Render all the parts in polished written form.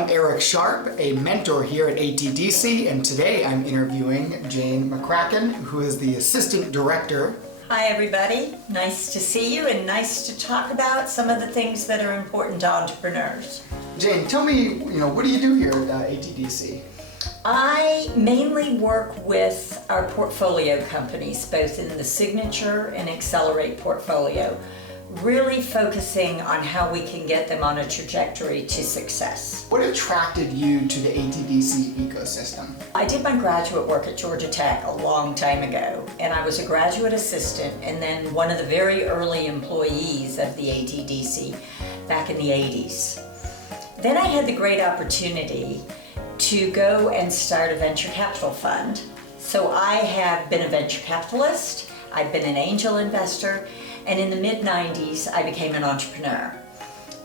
I'm Eric Sharp, a mentor here at ATDC, and today I'm interviewing Jane McCracken, who is the Assistant Director. Hi everybody, nice to see you and nice to talk about some of the things that are important to entrepreneurs. Jane, tell me, what do you do here at ATDC? I mainly work with our portfolio companies, both in the Signature and Accelerate portfolio, really focusing on how we can get them on a trajectory to success. What attracted you to the ATDC ecosystem? I did my graduate work at Georgia Tech a long time ago, and I was a graduate assistant and then one of the very early employees of the ATDC back in the 80s. Then I had the great opportunity to go and start a venture capital fund. So I have been a venture capitalist, I've been an angel investor, and in the mid-90s, I became an entrepreneur.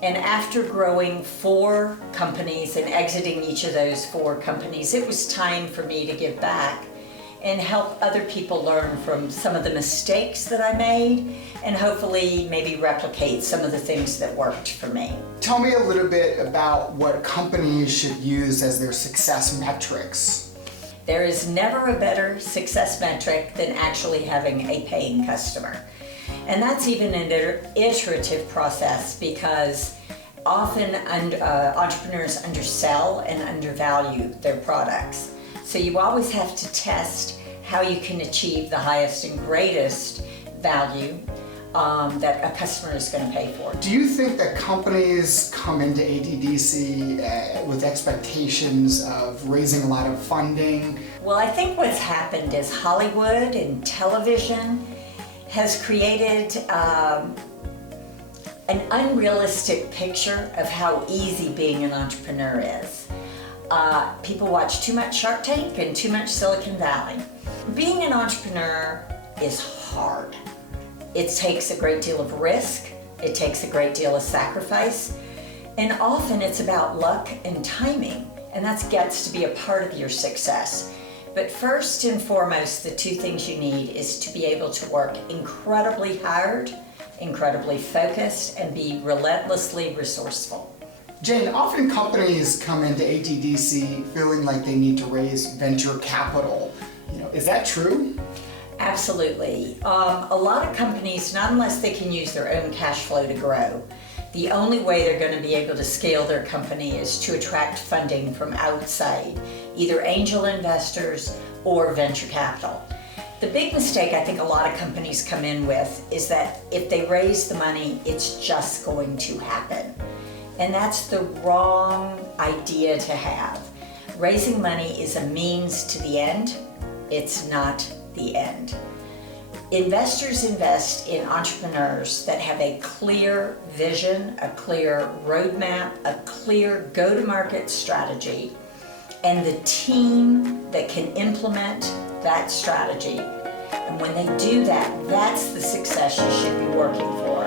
And after growing 4 companies and exiting each of those 4 companies, it was time for me to give back and help other people learn from some of the mistakes that I made and hopefully maybe replicate some of the things that worked for me. Tell me a little bit about what companies should use as their success metrics. There is never a better success metric than actually having a paying customer. And that's even an iterative process because often entrepreneurs undersell and undervalue their products. So you always have to test how you can achieve the highest and greatest value that a customer is going to pay for. Do you think that companies come into ATDC with expectations of raising a lot of funding? Well, I think what's happened is Hollywood and television has created an unrealistic picture of how easy being an entrepreneur is. People watch too much Shark Tank and too much Silicon Valley. Being an entrepreneur is hard. It takes a great deal of risk, it takes a great deal of sacrifice, and often it's about luck and timing, and that gets to be a part of your success. But first and foremost, the 2 things you need is to be able to work incredibly hard, incredibly focused, and be relentlessly resourceful. Jane, often companies come into ATDC feeling like they need to raise venture capital. Is that true? Absolutely. A lot of companies, not unless they can use their own cash flow to grow, the only way they're going to be able to scale their company is to attract funding from outside, either angel investors or venture capital. The big mistake I think a lot of companies come in with is that if they raise the money, it's just going to happen. And that's the wrong idea to have. Raising money is a means to the end. It's not the end. Investors invest in entrepreneurs that have a clear vision, a clear roadmap, a clear go-to-market strategy, and the team that can implement that strategy. And when they do that, that's the success you should be working for.